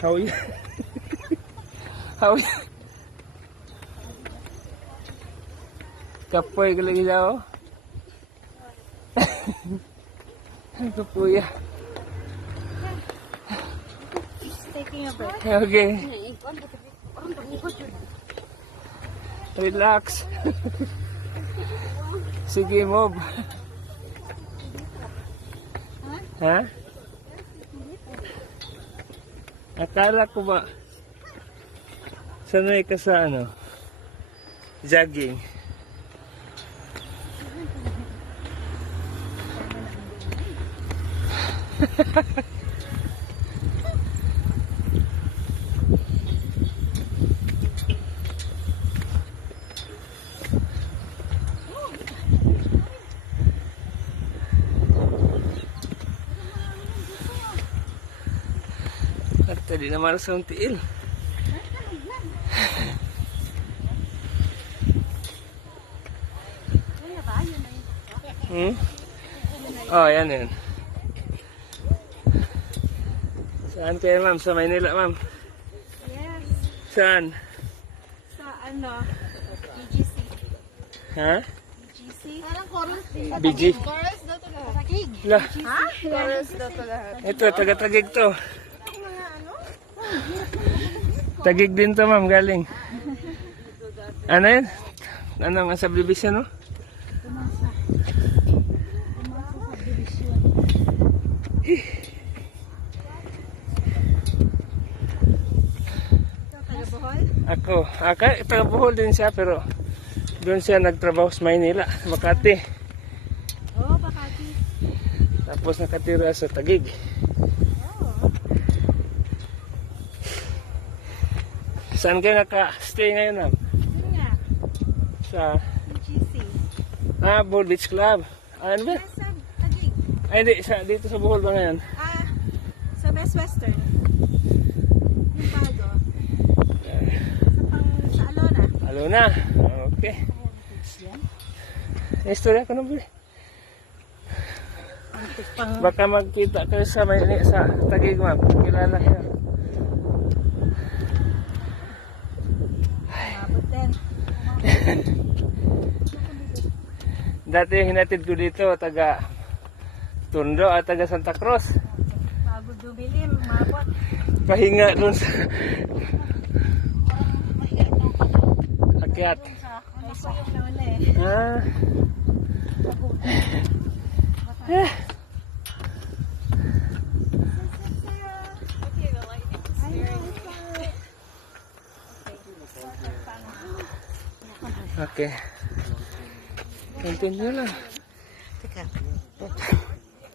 Hawi. Hawi. Kapoy ko lagi daw. Kapuya. Taking a break. Okay. Relax. Sige, move. Ha? Akala ko ba sanay ka sa ano? Jogging. At tadi na maras sa untiil. Oh, yan yun. Saan kayo, ma'am? Sa Maynila, ma'am? Yes. Saan? Sa ano? BGC. Ha? BGC? Parang chorus. BG? Chorus daw to lahat. Lah, Ha? Chorus daw to lahat. ito, taga-tagig to. Mga ano? Tagig din to, ma'am, galing. Ano yun? Ano nga subdivision, no? Taga-Bohol? Ako, taga-Bohol din siya, pero doon siya nagtrabaho sa Maynila, Makati. Oo, Makati. Tapos nakatira sa Tagig. Oo. Saan kayo naka-stay ngayon, ma'am? Yun nga. Sa, BGC. Bohol Beach Club. Ano ba? Sa Taguig. Ay, hindi, dito sa Bohol ba ngayon? Sa Best Western. Yung bago. Sa Alona. Alona. Okay. Istorya ko na ba? Baka magkita kayo sa Tagig, ma'am. Kilala kayo. Mabot din. Dati hinatid ko dito, taga Tondo at taga Santa Cruz. Bago dumilim, mabot. Pahinga dun sa akyat. Ay, sayok na wala eh. Ah. Okay. Continue lang. Teka.